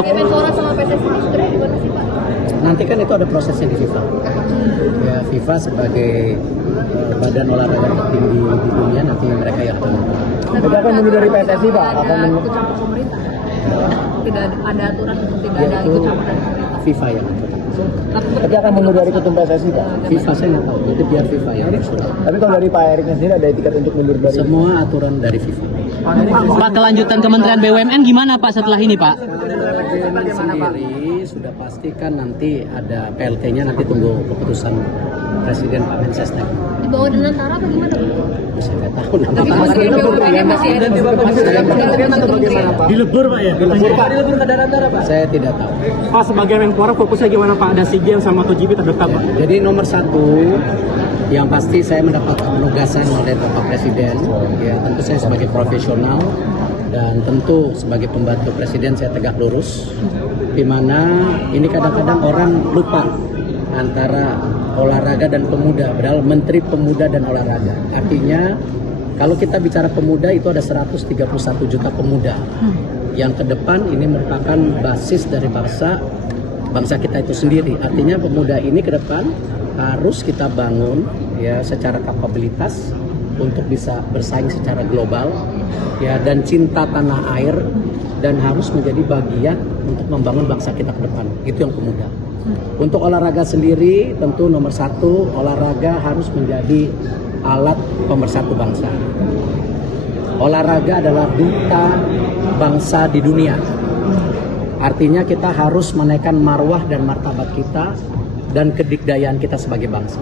Menpora sama PSSI ini sebenarnya gimana sih Pak? Nanti kan itu ada prosesnya di FIFA. Ya, FIFA sebagai badan olahraga tertinggi di dunia, nanti mereka yang akan. Jadi akan mundur dari PSSI Pak? Akan Ikut campur pemerintah. Tidak ada aturan untuk tidak ada Yaitu ikut campur dari pemerintah. FIFA yang akan. Tapi akan mundur dari ketum PSSI Pak? FIFA saya nggak tahu, itu biar FIFA yang atur. Tapi kalau dari Pak Eriknya sendiri ada etikat untuk mundur dari Semua aturan dari FIFA. Pak, kelanjutan Kementerian BUMN gimana Pak setelah ini Pak? BUMN sendiri sudah pastikan nanti ada PLT-nya, nanti tunggu keputusan Presiden Pak Mensesnek. Di bawah Danantara apa gimana? Saya nggak tahu. Tapi Kementerian BUMN masih ada Dilebur Pak ya? Dilebur Pak? Dilebur ke Danantara Pak? Saya tidak tahu. Pak, sebagai Menpora fokusnya gimana Pak? Ada SEA Games sama MotoGP terdekat Pak? Jadi nomor satu, yang pasti saya mendapat penugasan oleh Bapak Presiden. Ya tentu saya sebagai profesional dan tentu sebagai pembantu Presiden saya tegak lurus. Di mana ini kadang-kadang orang lupa antara olahraga dan pemuda, padahal Menteri Pemuda dan Olahraga. Artinya kalau kita bicara pemuda itu ada 131 juta pemuda yang ke depan ini merupakan basis dari bangsa kita itu sendiri. Artinya pemuda ini ke depan harus kita bangun ya secara kapabilitas untuk bisa bersaing secara global ya, dan cinta tanah air, dan harus menjadi bagian untuk membangun bangsa kita ke depan. Itu yang pemuda. Untuk olahraga sendiri tentu nomor satu, olahraga harus menjadi alat pemersatu bangsa. Olahraga adalah duta bangsa di dunia. Artinya kita harus menaikkan marwah dan martabat kita dan kedikdayaan kita sebagai bangsa.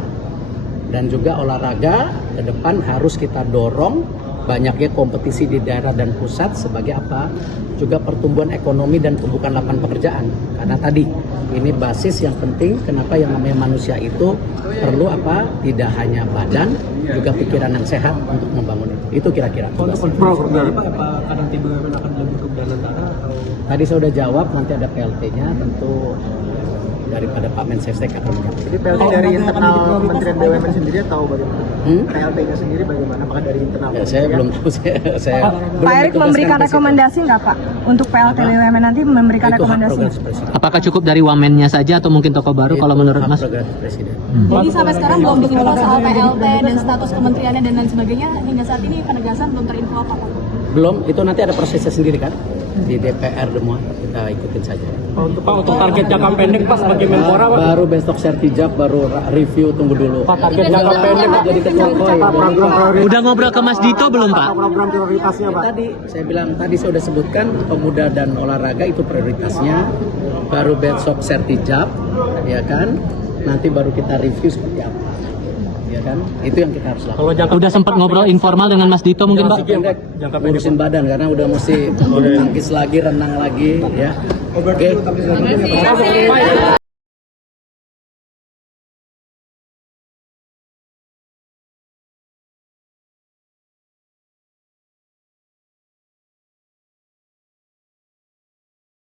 Dan juga olahraga ke depan harus kita dorong banyaknya kompetisi di daerah dan pusat sebagai apa? Juga pertumbuhan ekonomi dan pembukaan lapangan pekerjaan. Karena tadi ini basis yang penting, kenapa yang namanya manusia itu perlu apa? Tidak hanya badan, juga pikiran yang sehat untuk membangun itu. Itu kira-kira. Tadi saya sudah jawab, nanti ada PLT-nya, tentu daripada Pak Mensesnek akan menjawab. Jadi PLT dari internal Kementerian BUMN sendiri tahu bagaimana? PLT-nya sendiri bagaimana? Apakah dari internal? Ya, saya belum tahu. Saya Pak Erik memberikan rekomendasi nggak Pak untuk PLT BUMN nanti memberikan itu hak rekomendasi? prerogatif Presiden. Apakah cukup dari wamennya saja atau mungkin toko baru kalau menurut Hak Mas? prerogatif Presiden. Jadi sampai sekarang belum diinfo soal PLT dan status kementeriannya dan lain sebagainya. Hingga saat ini penegasan belum terinfo apa-apa. Belum, itu nanti ada prosesnya sendiri kan di DPR semua, kita ikutin saja. Untuk target jangka pendek Pak sebagai Menpora Pak? Baru besok sertijab, baru review, tunggu dulu. Pak, target jangka pendek Jadi ketua KOI. program prioritas. Udah ngobrol ke Mas Dito belum Pak? Program prioritasnya Pak? Tadi saya bilang, tadi saya sudah sebutkan pemuda dan olahraga itu prioritasnya. Baru besok sertijab, ya kan? Nanti baru kita review seperti apa, ya kan? Itu yang kita harus lakukan. Kalau jangka Udah sempat ngobrol informal dengan Mas Dito mungkin Pak? Jangka urusin badan karena udah mesti bulu tangkis lagi, renang lagi, ya. Oke.